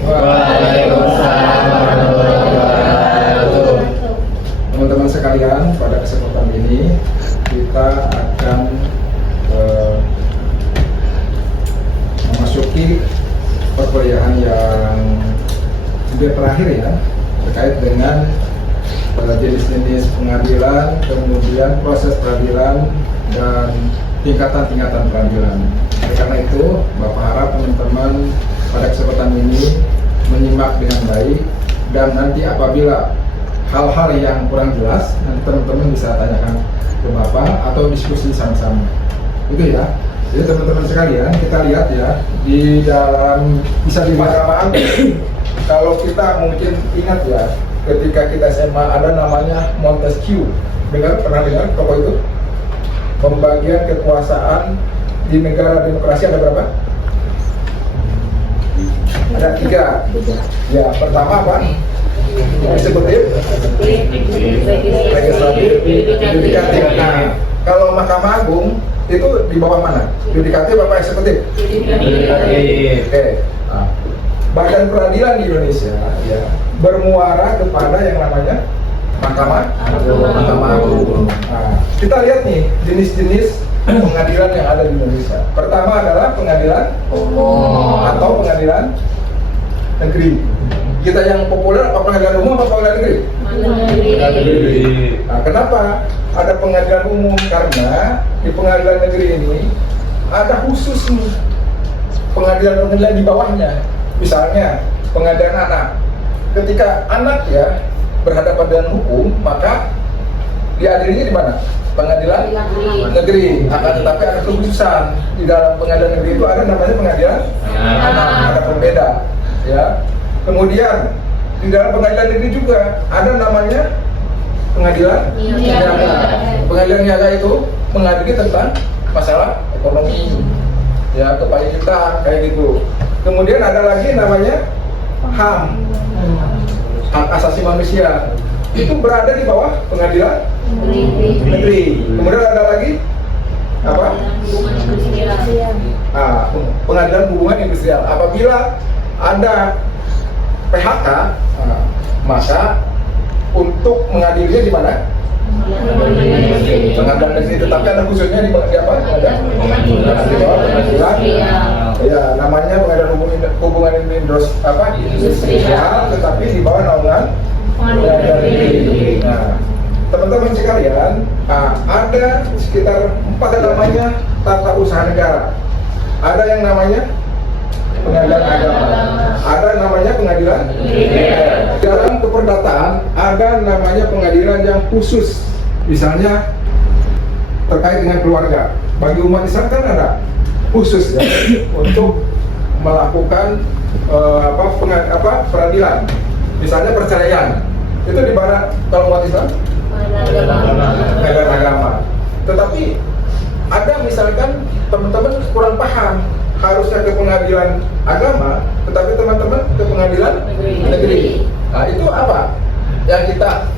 Waalaikumsalam warahmatullahi wabarakatuh. Teman-teman sekalian, pada kesempatan ini kita akan memasuki perkuliahan yang sudah terakhir ya, terkait dengan jenis-jenis pengadilan, kemudian proses peradilan dan tingkatan-tingkatan peradilan. Karena itu, Bapak harap teman-teman pada kesempatan ini menyimak dengan baik, dan nanti apabila hal-hal yang kurang jelas, nanti teman-teman bisa tanyakan ke Bapak atau diskusi sama-sama. Itu ya. Jadi teman-teman sekalian, kita lihat ya di dalam bisa di Mahkamah Agung. Kalau kita mungkin ingat ya, ketika kita SMA ada namanya Montesquieu. Pernah dengar tokoh itu? Pembagian kekuasaan di negara demokrasi ada berapa? Ada 3. Ya, pertama apa? Eksekutif, legislatif, yudikatif. Nah, kalau Mahkamah Agung itu di bawah mana? Yudikatif apa eksekutif? Yudikatif. Oke. Nah, badan peradilan di Indonesia ya bermuara kepada yang namanya Mahkamah Agung. Nah, kita lihat nih jenis-jenis pengadilan yang ada di Indonesia. Pertama adalah pengadilan umum atau pengadilan negeri. Kita yang populer apa pengadilan umum apa pengadilan negeri? Pengadilan negeri. Nah, kenapa ada pengadilan umum? Karena di pengadilan negeri ini ada khusus nih pengadilan-pengadilan di bawahnya. Misalnya pengadilan anak. Ketika anak ya berhadapan dengan hukum, maka diadilinya di mana? Pengadilan negeri. Akan tetapi ada kekhususan di dalam pengadilan negeri itu ada namanya pengadilan anak. Ada pembeda ya. Kemudian di dalam pengadilan negeri juga ada namanya pengadilan niaga. Pengadilan niaga itu mengadili tentang masalah ekonomi, ya kepailitan kayak gitu. Kemudian ada lagi namanya HAM, hak asasi manusia. Itu berada di bawah pengadilan negeri. Kemudian ada lagi apa? Pengadilan hubungan industrial. Apabila ada PHK, maka untuk mengadilinya di mana? Pengadilan negeri. Tetapi ada khususnya di apa? Ada pengadilan. Ya, namanya pengadilan hubungan industrial, tetapi di bawah naungan pengadilan negeri. Nah, teman-teman sekalian, ada sekitar 4 namanya tata usaha negara. Ada yang namanya pengadilan agama, ada namanya pengadilan dalam keperdataan, ada namanya pengadilan yang khusus, misalnya terkait dengan keluarga. Bagi umat Islam kan ada khusus ya untuk melakukan peradilan, misalnya perceraian. Itu di mana kalau umat Islam? Pengadilan agama. Tetapi ada misalkan teman-teman kurang paham, harusnya ke pengadilan agama, tetapi teman-teman ke pengadilan negeri. Nah, itu apa yang kita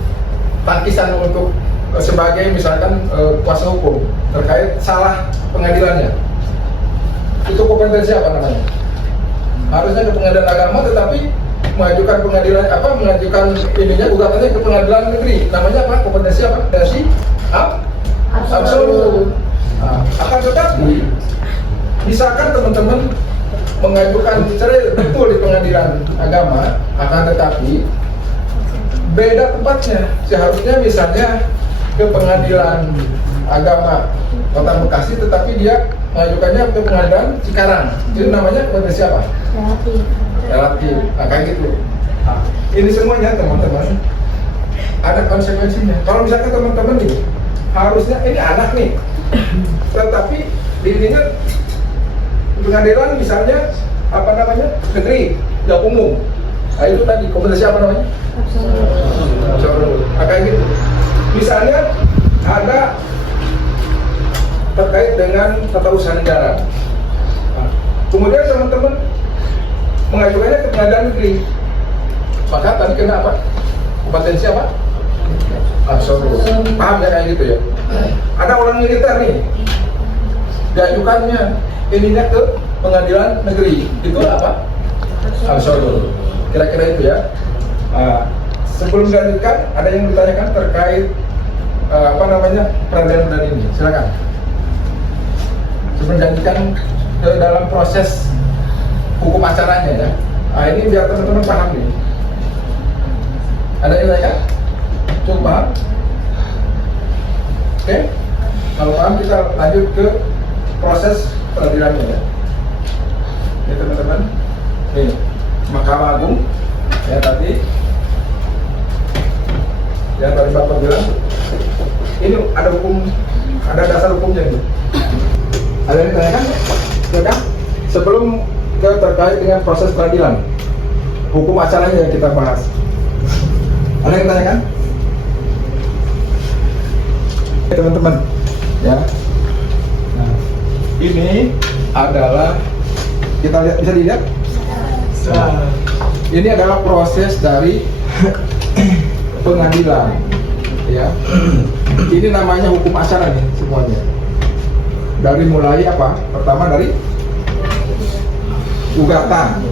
tangkisan untuk sebagai misalkan kuasa hukum terkait salah pengadilannya? Itu kompetensi apa namanya? Harusnya ke pengadilan agama, tetapi mengajukan pengadilan mengajukan ininya gugatannya ke pengadilan negeri. Namanya apa? Kompetensi apa? Kompetensi absolut. Nah, akan tetapi misalkan teman-teman mengajukan cerai betul di pengadilan agama, akan tetapi beda tempatnya. Seharusnya misalnya ke pengadilan agama Kota Bekasi, tetapi dia mengajukannya ke pengadilan Cikarang. Itu namanya kompetensi apa? Relatif. Nah, kayak gitu. Nah, ini semuanya teman-teman ada konsekuensinya. Kalau misalkan teman-teman nih harusnya ini anak nih, tetapi dirinya pengadilan misalnya negeri, nggak umum. Nah, itu tadi kompetensi apa namanya? Absolut. Kayak gitu. Misalnya ada terkait dengan tata usaha negara. Nah, kemudian teman-teman mengajukannya ke pengadilan negeri, maka tadi kena apa? Kompetensi apa? Absolut. Paham ya kayak gitu ya? Ada orang militer nih, diajukannya ininya ke pengadilan negeri, itu apa? absolut. Kira-kira itu ya. Sebelum dilanjutkan, ada yang ditanyakan terkait peradilan ini. Silakan. Sebelum dilanjutkan ke dalam proses hukum acaranya ya. Ini biar teman-teman paham nih. Ada yang ditanyakan? Cukup paham? Oke. Kalau paham kita lanjut ke proses peradilannya ya. Ini teman-teman. Nih, Mahkamah Agung ya tadi yang tadi Bapak bilang ini ada hukum, ada dasar hukumnya ini. Ada yang ditanyakan? Silakan. Sebelum ke terkait dengan proses peradilan, hukum acaranya yang kita bahas. Ada yang ditanyakan? Teman-teman, ya. Nah, ini adalah kita lihat, bisa dilihat. Nah, ini adalah proses dari pengadilan, ya. Ini namanya hukum acara nih semuanya. Dari mulai apa? Pertama dari gugatan.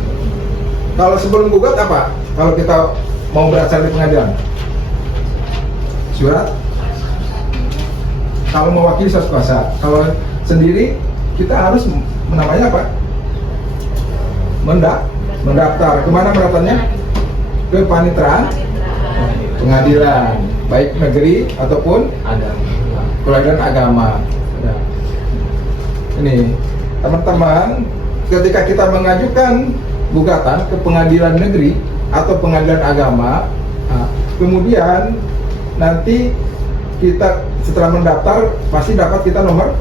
Kalau sebelum gugat apa? Kalau kita mau beracara di pengadilan, surat. Kalau mewakili surat kuasa. Kalau sendiri kita harus namanya apa? Mendaftar. Kemana mendaftarnya? Ke paniteraan pengadilan, baik negeri ataupun pengadilan agama. Nah, ini teman-teman, ketika kita mengajukan gugatan ke pengadilan negeri atau pengadilan agama, kemudian nanti kita setelah mendaftar pasti dapat kita nomor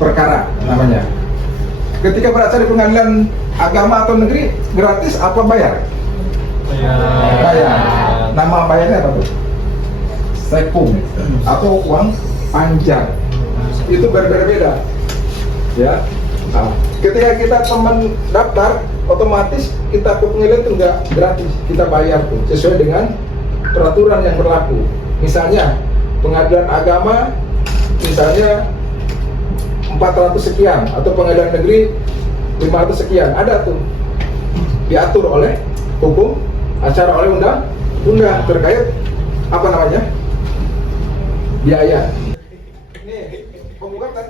perkara namanya. Ketika beracara di pengadilan agama atau negeri, gratis apa bayar? Bayar. Nama bayarnya apa tuh? Sekum atau uang panjar. Itu berbeda-beda. Ya. Nah, ketika kita teman daftar, otomatis kita ke pengadilan itu enggak gratis, kita bayar tuh sesuai dengan peraturan yang berlaku. Misalnya pengadilan agama misalnya 400 sekian atau pengadilan negeri 500 sekian, ada tuh diatur oleh hukum acara, oleh undang-undang terkait apa namanya biaya. Nih penggugat dan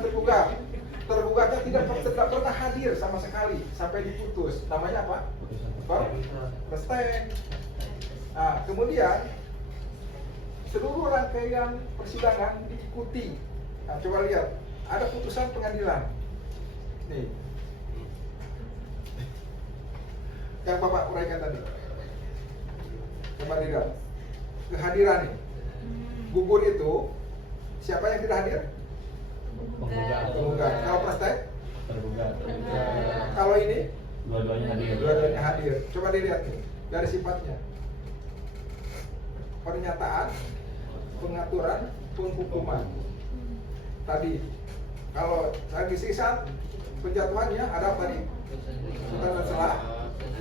tergugatnya tidak pernah hadir sama sekali sampai diputus, namanya apa? Perstek. Nah, kemudian seluruh rangkaian persidangan diikuti. Nah, coba lihat, ada putusan pengadilan. Nih, yang Bapak uraikan tadi. Coba lihat, kehadiran nih. Gugur itu siapa yang tidak hadir? Penggugat. Kalau perstek? Tergugat. Kalau ini? Dua-duanya hadir. Dua-duanya hadir. Coba dilihat nih dari sifatnya. Pernyataan, pengaturan, penghukuman. Tadi kalau lagi sisa penjatuhannya ada apa tadi? Putusan selah,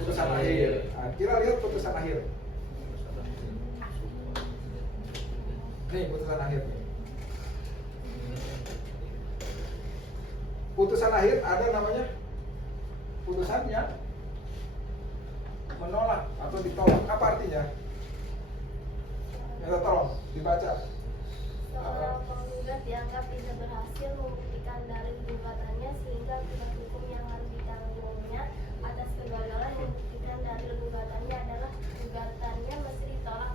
putusan akhir. Nah, kita lihat putusan akhir. Nih putusan akhir. Putusan akhir ada namanya putusannya menolak atau ditolak. Apa artinya? Ya, tolong dibaca. Seorang penggugat dianggap tidak berhasil membuktikan dalil gugatannya sehingga akibat hukum yang harus ditanggungnya atas kegagalan membuktikan dalil gugatannya adalah gugatannya mesti ditolak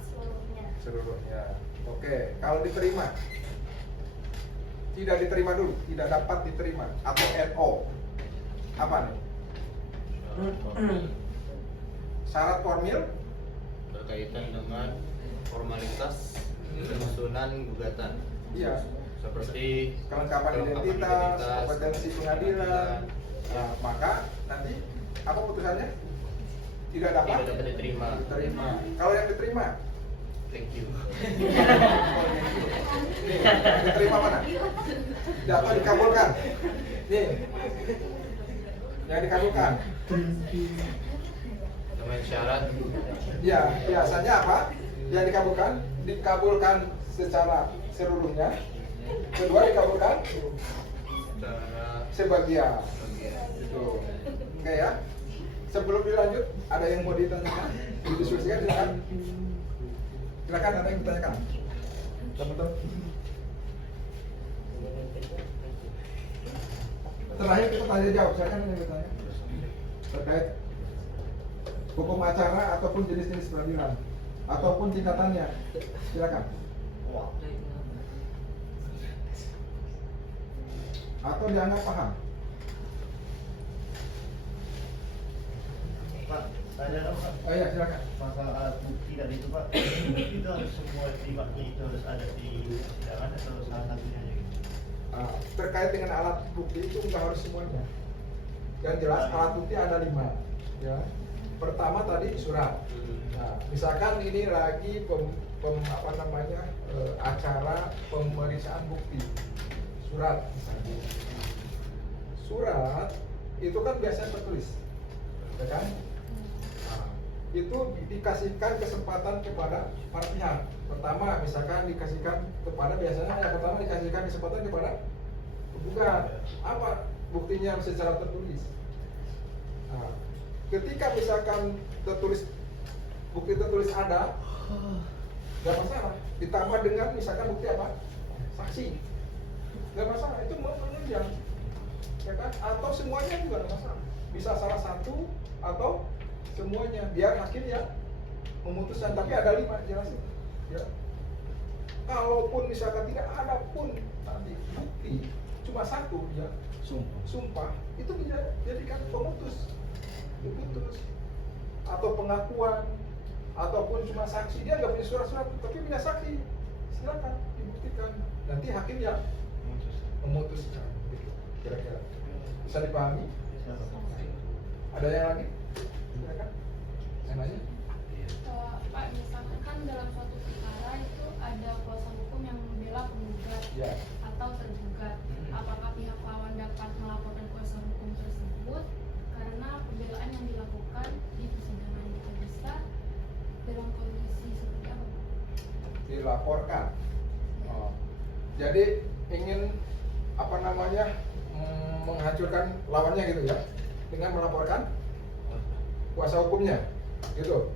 seluruhnya. Oke, kalau diterima, tidak diterima dulu, tidak dapat diterima atau NO, apa nih? Syarat formil berkaitan dengan formalitas penyusunan gugatan. Iya. Seperti kelengkapan identitas, kompetensi pengadilan. Nah, maka nanti apa putusannya? Tidak dapat diterima. Kalau yang diterima, Thank you. diterima mana? Dapat dikabulkan. Nih, yang dikabulkan. Dengan syarat Ya, biasanya apa? Yang dikabulkan? Dikabulkan secara seluruhnya. Kedua dikabulkan secara sebagian. Gitu. Oke ya. Sebelum dilanjut, ada yang mau ditanyakan? Didiskusikan, silakan. Silakan, ada yang ditanyakan? Teman-teman. Terakhir kita tanya jawab, silakan yang bertanya terkait hukum acara ataupun jenis-jenis peradilan ataupun tingkatannya, silakan. Atau dianggap paham. Pak, tanya dong Pak. Oh iya, silakan. Masalah alat bukti tadi itu Pak, itu harus semua sifatnya itu harus ada di persidangan atau salah satunya aja gitu? Terkait dengan alat bukti itu nggak harus semuanya. Yang jelas alat bukti ada 5. Ya. Pertama tadi surat. Nah, misalkan ini lagi acara pemeriksaan bukti, surat misalnya. Surat itu kan biasanya tertulis, ya kan? Nah, itu dikasihkan kesempatan kepada para pihak. Pertama, misalkan dikasihkan kepada dikasihkan kesempatan kepada penggugat. Apa buktinya secara tertulis? Nah, ketika misalkan bukti tertulis ada, nggak masalah. Ditambah dengan misalkan bukti apa? Saksi, nggak masalah. Itu menunjang, ya kan? Atau semuanya juga nggak masalah. Bisa salah satu atau semuanya. Biar hakim ya memutuskan. Tapi ada 5 jelasin. Ya. Kalaupun misalkan tidak ada pun tadi bukti cuma 1 ya, sumpah itu bisa jadikan pemutus. Atau pengakuan ataupun cuma saksi, dia nggak punya surat-surat tapi punya saksi, silakan dibuktikan, nanti hakim yang memutuskan. Kira-kira bisa dipahami? Ada yang lagi? Silakan. Yang lain? Pak, misalkan kan dalam suatu perkara itu ada kuasa hukum yang membela penggugat Ya. atau tergugat. Apakah pihak lawan dapat melaporkan kuasa hukum tersebut karena pembelaan yang dilakukan di persidangan itu bisa dalam kondisi seperti apa? Dilaporkan. Oh. Jadi ingin menghancurkan lawannya gitu ya, dengan melaporkan kuasa hukumnya, gitu.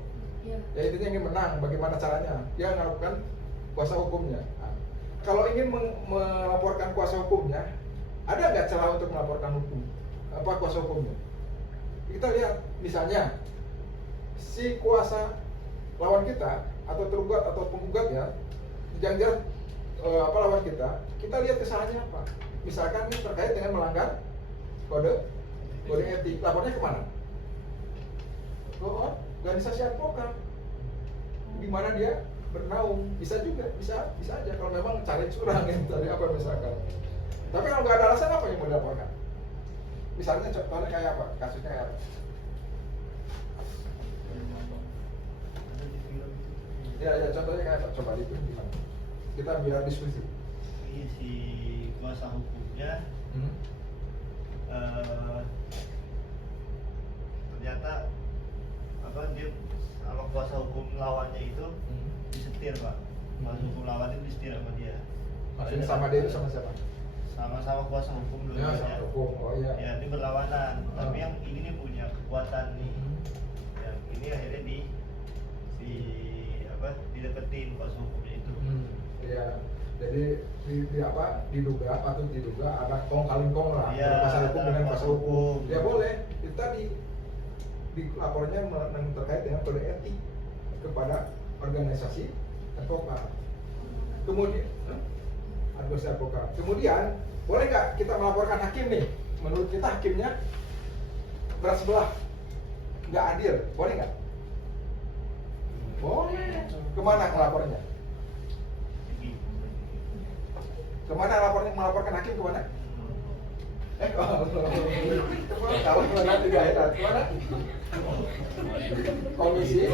Ya. Ya intinya ingin menang, bagaimana caranya? Dia melakukan kuasa hukumnya. Nah, kalau ingin melaporkan kuasa hukumnya, ada nggak cara untuk melaporkan kuasa hukumnya? Kita lihat misalnya si kuasa lawan kita atau tergugat atau penggugat ya, jangan lawan kita lihat kesalahannya apa. Misalkan ini terkait dengan melanggar kode etik, lapornya kemana? Ke organisasi advokat, di mana dia bernaung. Bisa juga, bisa aja kalau memang cari curang gitu, tadi apa misalkan. Tapi kalau nggak ada alasan, apa yang mau dilaporkan? Misalnya contohnya kayak apa? Kasusnya kayak apa? Ya contohnya kayak apa? Coba itu gimana? Kita biar diskusi. Ini si kuasa hukumnya ternyata dia sama kuasa hukum lawannya itu disetir Pak. Kuasa hukum lawannya disetir sama dia. Maksudnya sama dia itu sama siapa? Sama kuasa hukum Ya, dulunya. sama hukum. Oh iya. Ya, ini berlawanan. Oh. Tapi yang ini nih punya kekuatan nih. Yang ini akhirnya dideketin kuasa hukumnya itu. Iya. Jadi diduga patut diduga ada kong kali kong lah Iya, antara kuasa hukum ada dengan kuasa kuasa hukum. hukum. Ya boleh. Itu tadi lapornya terkait dengan kode etik kepada organisasi advokat. Kemudian organisasi advokat. Kemudian boleh nggak kita melaporkan hakim nih? Menurut kita hakimnya berat sebelah, nggak adil, boleh nggak? Boleh. Kemana melapornya? Kemana melaporkan hakim kemana? Kalau nanti di akhirat kemana? Komisi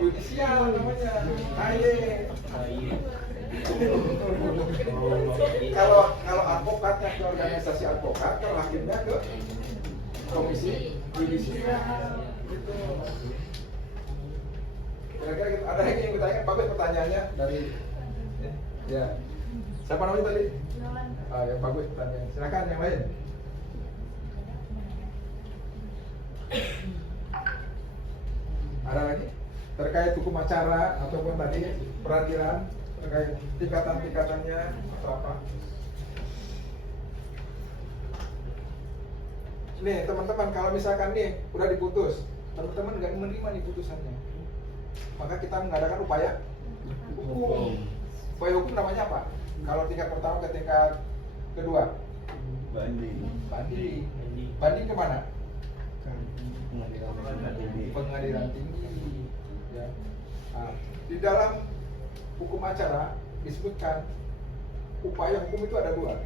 Yudisial namanya. Kalau advokatnya ke organisasi advokat, kalau hakimnya ke komisi Yudisial. Gitu. Kira-kira gitu. Ada yang bertanya? Bagus pertanyaannya dari ya. Siapa namanya tadi? Ya bagus pertanyaan. Silakan yang lain. Ada lagi terkait hukum acara ataupun tadi peradilan terkait tingkatan-tingkatannya atau apa? Nih teman-teman, kalau misalkan nih udah diputus, teman-teman nggak menerima nih putusannya, maka kita mengadakan upaya hukum. Upaya hukum namanya apa? Kalau tingkat pertama ke tingkat kedua, Banding. banding. Banding kemana? Pengadilan tinggi. Pengadilan tinggi. Ya. Nah, di dalam hukum acara disebutkan upaya hukum itu ada dua.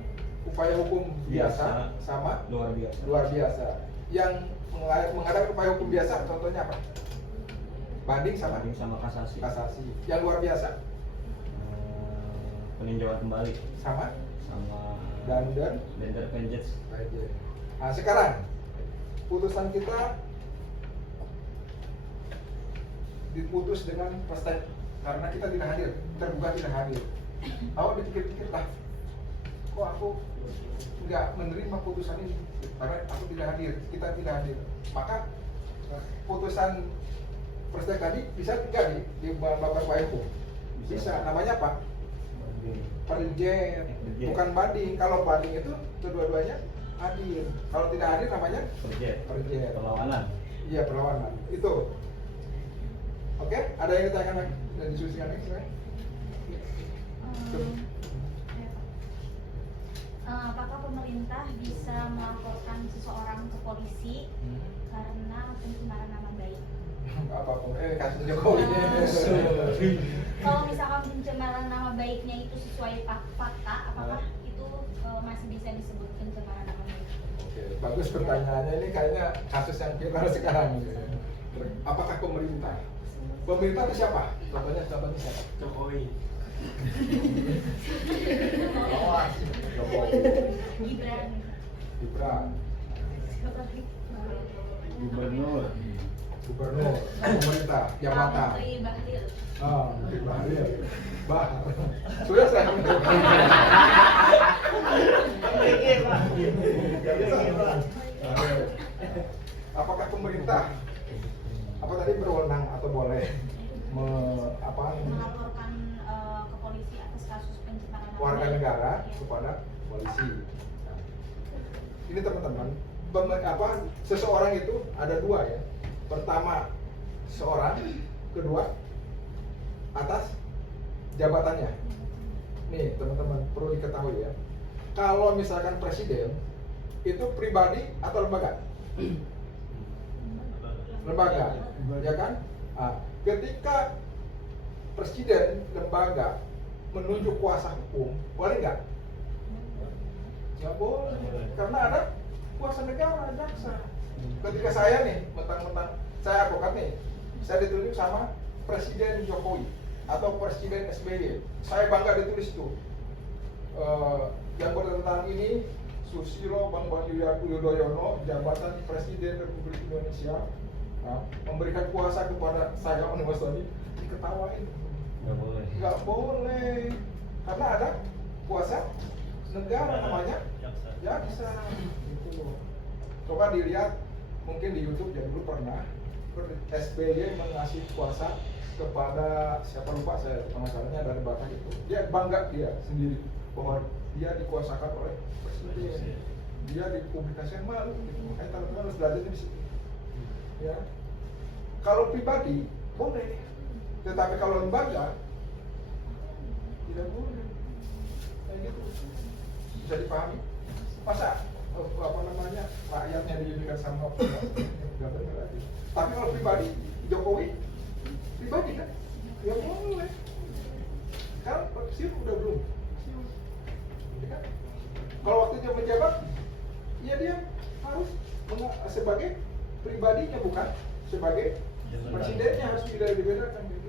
Upaya hukum biasa sama Luar biasa. luar biasa. Yang mengadakan upaya hukum biasa contohnya apa? Banding sama Banding sama kasasi. kasasi. Yang luar biasa Peninjauan kembali sama sama dan Lender Vengeance. Nah, sekarang putusan kita diputus dengan persen karena kita tidak hadir, tergugat tidak hadir. Awak dipikir-pikir lah, kok aku nggak menerima putusan ini karena aku tidak hadir, kita tidak hadir. Maka putusan persen tadi bisa tidak di babak upaya hukum? Bisa. Namanya apa? Perjen, bukan banding. Kalau banding itu kedua-duanya hadir. Kalau tidak hadir namanya Perjet. perjen. Perlawanan. Iya, perlawanan. Itu. Oke, ada yang ditanyakan lagi dan diskusikan lagi? Silakan. Apakah pemerintah bisa melaporkan seseorang ke polisi karena pencemaran nama baik? Apapun, kasus Jokowi. Kalau misalkan pencemaran nama baiknya itu sesuai fakta, apakah itu masih bisa disebut pencemaran nama baik? Oke, bagus pertanyaannya. Ini kayaknya kasus yang viral sekarang. Apakah pemerintah? Pemerintah itu siapa? Contohnya siapa? Jokowi. Jokowi. Gibran. Gibran. Gubernur. Gubernur. Pemerintah. Jabatan. Menteri Bahlil. Menteri Bahlil. Bahar. Sudah saya. Apakah pemerintah tadi berwenang atau boleh melaporkan ke polisi atas kasus pencemaran nama warga baik? negara Ya. kepada polisi? Nah, ini teman-teman, seseorang itu ada dua ya. Pertama seorang, kedua atas jabatannya. Nih teman-teman perlu diketahui ya. Kalau misalkan presiden itu pribadi atau lembaga? Lembaga, ya kan? Nah, ketika presiden lembaga menunjuk kuasa hukum, boleh nggak? Nggak boleh, karena ada kuasa negara, jaksa. Ketika saya nih, mentang-mentang saya advokat nih, saya ditunjuk sama Presiden Jokowi atau Presiden SBY, saya bangga ditulis itu yang bertentang ini Susilo Bambang Yudhoyono, jabatan Presiden Republik Indonesia, memberikan kuasa kepada saya Mas Tony, diketawain. Nggak boleh. Nggak boleh, karena ada kuasa negara namanya jaksa. Gitu loh. Coba dilihat, mungkin di YouTube ya dulu pernah SBY mengasih kuasa kepada siapa lupa saya, masalahnya ada debatan itu. Dia bangga dia sendiri bahwa dia dikuasakan oleh presiden. Dia dipublikasikan malu. Gitu. Teman-teman harus belajar di situ. Ya, kalau pribadi boleh, tetapi kalau lembaga tidak boleh. Kayak gitu, bisa dipahami. Masa rakyatnya dijadikan sama nggak benar lagi. Tapi kalau pribadi, Jokowi pribadi kan, ya boleh. Sekarang siap udah belum? Ya kan? Kalau waktu dia menjabat, ya dia harus sebagai pribadinya, bukan sebagai presidennya, harus tidak dibedakan gitu.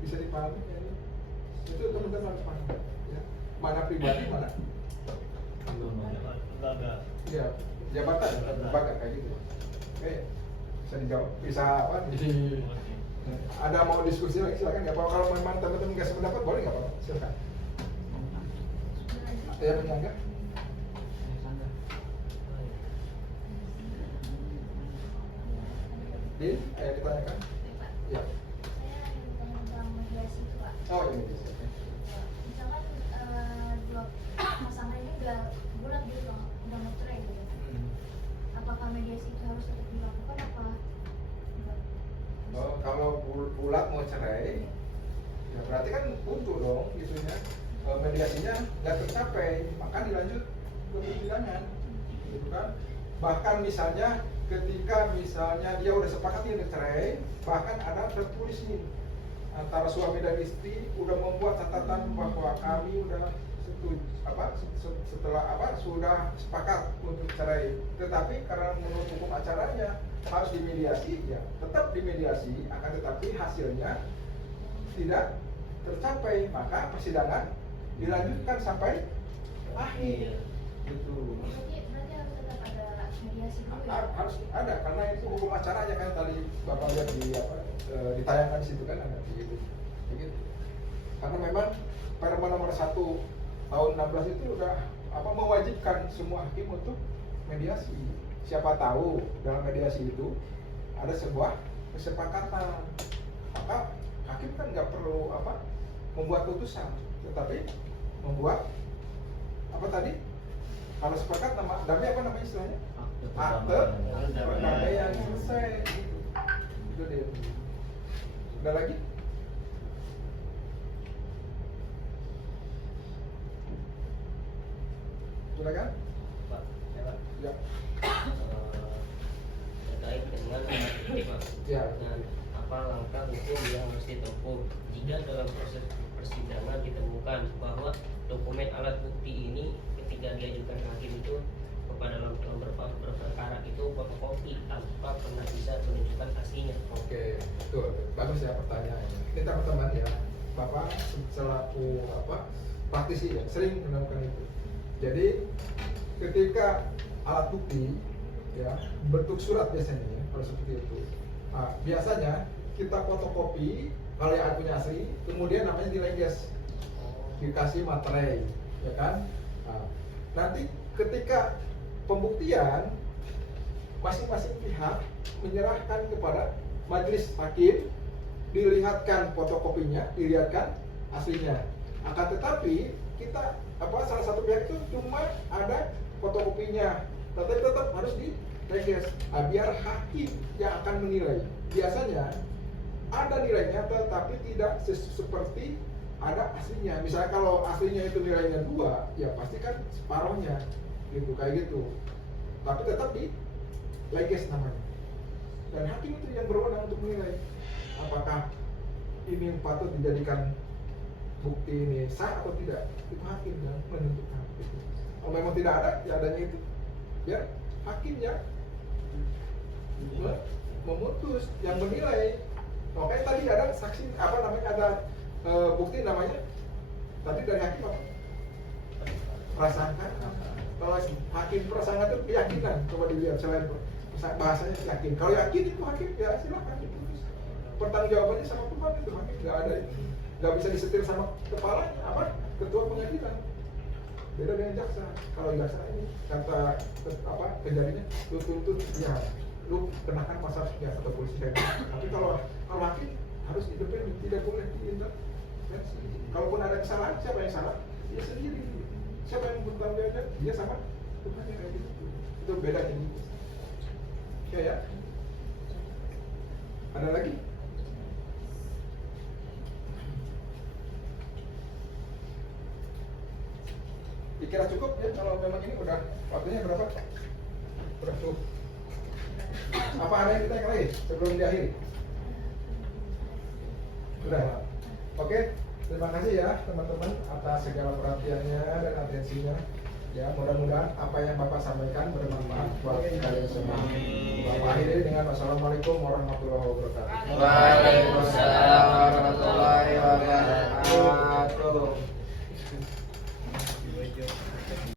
Bisa dipahami ya? Itu teman-teman harus paham ya. Mana pribadi, mana lembaga. ya jabatan, lembaga kayak gitu. Oke, bisa dijawab, bisa apa? Ada mau diskusi lagi silakan. Nggak apa, kalau memang teman-teman nggak sependapat boleh nggak apa-apa, silakan. Ada yang menyanggah? Din, yang ditanyakan? Ya. Saya ada bertanya tentang mediasi itu Pak. Oh ini bisa. Oke. Misalkan dua pasangan ini udah bulat gitu Bang, udah mau cerai gitu. Apakah mediasi itu harus tetap dilakukan apa? Enggak? Oh, kalau bulat mau cerai, ya berarti kan buntu dong isunya. Mediasinya nggak tercapai, maka dilanjut ke persidangan, gitu kan? Bahkan misalnya ketika misalnya dia udah sepakat dia udah cerai, bahkan ada tertulis nih antara suami dan istri udah membuat catatan bahwa kami udah sudah sepakat untuk cerai. Tetapi karena menurut hukum acaranya harus dimediasi, ya tetap dimediasi, akan tetapi hasilnya tidak tercapai, maka persidangan dilanjutkan sampai akhir. Gitu. Berarti harus tetap ada mediasi dulu ya? Harus ada karena itu hukum acaranya kan tadi Bapak lihat di ditayangkan di situ kan ada begitu. Karena memang Permen nomor 1 tahun 16 itu udah mewajibkan semua hakim untuk mediasi. Siapa tahu dalam mediasi itu ada sebuah kesepakatan, maka hakim kan nggak perlu membuat putusan, tetapi membuat kalau sepakat damai apa namanya istilahnya? Akte perdamaian selesai gitu. Itu dia. Ada lagi? Silakan. Pak, Ya. terkait dengan ini Pak, Ya. dengan apa langkah hukum yang harus ditempuh jika dalam proses persidangan ditemukan bahwa dokumen alat bukti ini ketika diajukan hakim itu kepada dalam berperkara itu fotokopi tanpa pernah bisa menunjukkan aslinya. Oke, betul. Bagus ya pertanyaannya. Ini teman-teman ya, Bapak selaku praktisi ya, sering menemukan itu. Jadi ketika alat bukti ya bentuk surat biasanya ya, kalau seperti itu. Nah, biasanya kita fotokopi kalau yang punya asli, kemudian namanya dileges, dikasih materai, ya kan? Nah, nanti ketika pembuktian masing-masing pihak menyerahkan kepada majelis hakim, dilihatkan fotokopinya, dilihatkan aslinya. Akan tetapi kita salah satu pihak itu cuma ada fotokopinya, tetapi tetap harus dileges. Nah, biar hakim yang akan menilai. Biasanya ada nilainya, tetapi tidak seperti ada aslinya. Misalnya kalau aslinya itu nilainya 2, ya pasti kan separuhnya, gitu kayak gitu. Tapi tetap dileges namanya. Dan hakim itu yang berwenang untuk menilai apakah ini patut dijadikan bukti ini sah atau tidak. Itu hakim yang menentukan. Gitu. Kalau memang tidak ada, ya adanya itu, biar hakimnya memutus, yang menilai. Makanya tadi ada saksi ada bukti namanya tadi dari hakim apa? Prasangka. Kalau hakim prasangka itu keyakinan, coba dilihat selain bahasanya yakin. Kalau yakin itu hakim ya silakan diputus. Pertanggungjawabannya sama Tuhan itu hakim, nggak ada itu, nggak bisa disetir sama kepala ketua pengadilan. Beda dengan jaksa. Kalau jaksa ini kata kejadiannya tuntut ya lu kenakan pasal sekian atau polisi kayak gitu. Tapi kalau hakim harus independen, tidak boleh diintervensi. Kalaupun ada kesalahan, siapa yang salah? Dia sendiri. Siapa yang bertanggung jawab? Dia sama Tuhan yang kayak gitu. Itu bedanya gitu. Oke ya. Ada lagi? Dikira cukup ya kalau memang ini udah waktunya berapa? Udah cukup. Apa ada yang kita lagi sebelum diakhiri? Sudah. Oke, terima kasih ya teman-teman atas segala perhatiannya dan atensinya. Ya, mudah-mudahan apa yang Bapak sampaikan bermanfaat buat kalian semua. Bapak akhiri dengan wassalamualaikum warahmatullahi wabarakatuh. Waalaikumsalam warahmatullahi wabarakatuh.